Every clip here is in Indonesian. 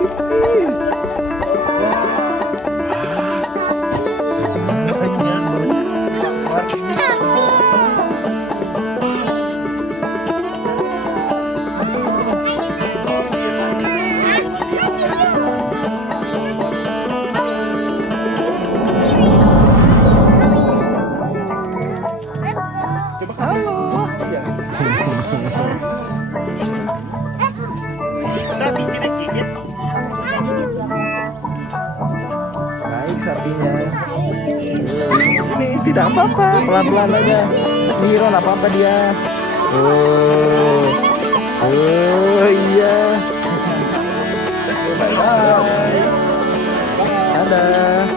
Baik sapinya. Ini tidak apa-apa, pelan-pelan aja. Miron apa-apa dia. Oh iya. Let's go, bye-bye. Dadah.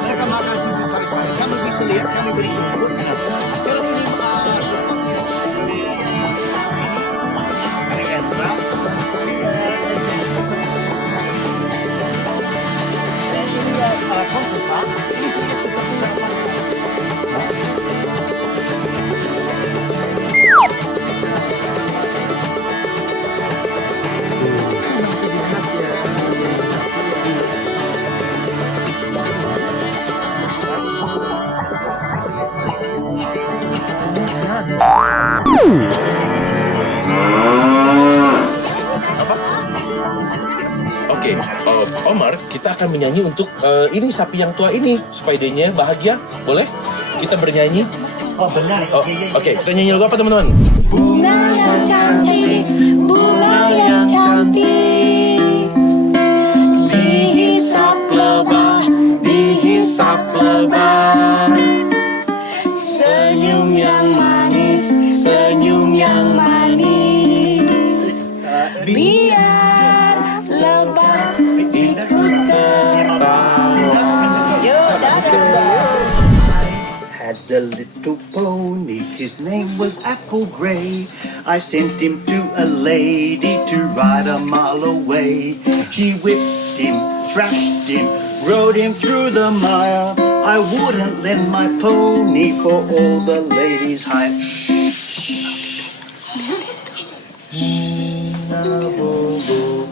Mereka makan dulu kali-kali sambil bisa lihat kami beri input. Kalau ini Endra. Ini konsultan. Oke, Omar, kita akan menyanyi untuk ini sapi yang tua ini supaya dia bahagia. Boleh? Kita bernyanyi. Oh benar. Oh, oke, kita nyanyi lagu apa teman-teman? Bunga yang cantik, bunga yang cantik, dihisap lebah, dihisap lebah. Senyum yang manis, senyum yang manis. Biar lebah ikut tertawa. Yuk, dadah. Had a little pony, his name was Apple Gray. I sent him to a lady to ride a mile away. She whipped him, thrashed him, rode him through the mire. I wouldn't lend my pony for all the ladies' hire. Nina Bobo,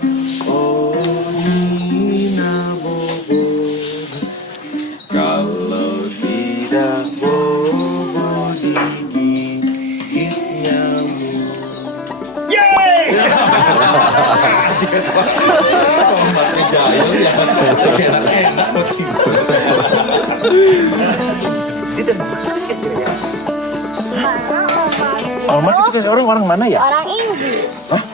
oh Nina Bobo. Kalau tidak bobo digigit nyamuk. Yeay! Omarnya jahil ya. Enak-enak waktu itu. Omar itu kan orang mana ya? Orang Inggris. Hah?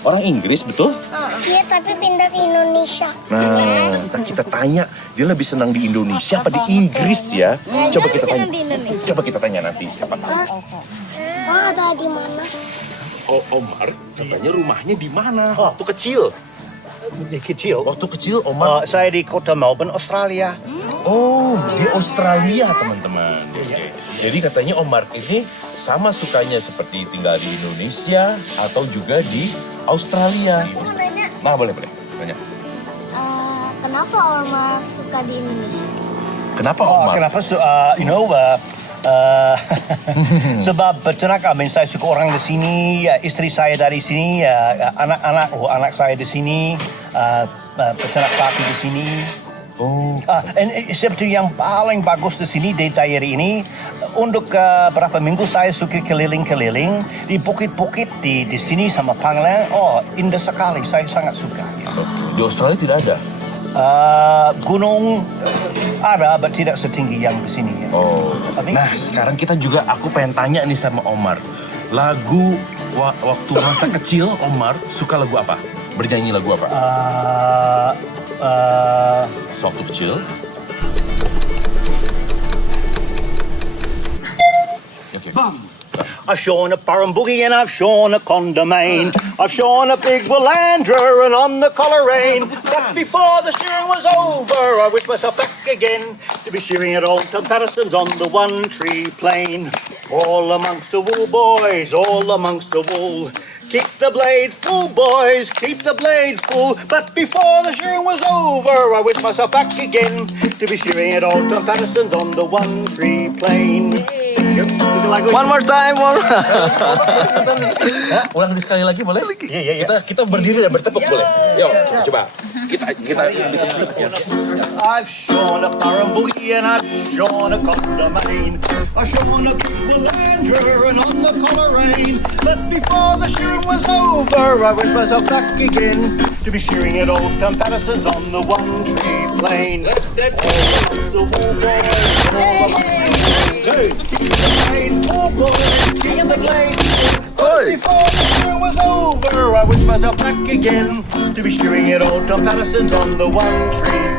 Orang Inggris, betul? Iya, tapi pindah ke Indonesia. Nah, kita tanya, dia lebih senang di Indonesia apa di Inggris ya? Coba kita tanya. Coba kita tanya nanti siapa tahu. Oh, ada di mana? Oh, Omar, katanya rumahnya di mana? Waktu kecil. Kecil. Waktu kecil Omar. Saya di kota Melbourne, Australia. Oh, di Australia, teman-teman. Oke. Jadi katanya Omar ini sama sukanya seperti tinggal di Indonesia atau juga di Australia. Nah, boleh. Tanya. Kenapa Omar suka di Indonesia? Kenapa Omar? Kenapa? Sebab beternak, saya suka orang di sini, istri saya dari sini, anak saya di sini, beternak sapi di sini. Oh, Seperti yang paling bagus di sini di daerah ini, untuk berapa minggu saya suka keliling-keliling di bukit-bukit di sini sama Pangalengan. Oh, indah sekali, saya sangat suka. di Australia tidak ada. Gunung ada, tapi tidak setinggi yang di sini. Oh, nah sekarang aku pengen tanya nih sama Omar. Lagu waktu masa kecil Omar suka lagu apa? Bernyanyi lagu apa? Waktu kecil. Oke. I've shorn a Burren Boogie and I've shorn a Condamine. I've shorn a big Willandra and on the Coleraine. But before the shearing was over, I wished myself back again to be shearing at Old Tom Patterson's on the One Tree Plain. All amongst the wool, boys, all amongst the wool. Keep the blade full, boys, keep the blade full. But before the shearing was over, I wished myself back again to be shearing at Old Tom Patterson's on the One Tree Plain. One more time, one. Ulang sekali lagi boleh? Iya. Kita berdiri dan bertepuk boleh. Yuk, coba. Kita I've shorn a Burren Boogie and I've shorn a Condamine. I've shorn a big Willandra and on the Coleraine. But before the shearing was over, I wished myself back again to be shearing at Old Tom Patterson's on the One Tree Plain. Let's get all the wool boys, all the keep the blade full, boys, keep the blade full. But before the shearing was over, I wished myself back again to be shearing at Old Tom Patterson's on the One Tree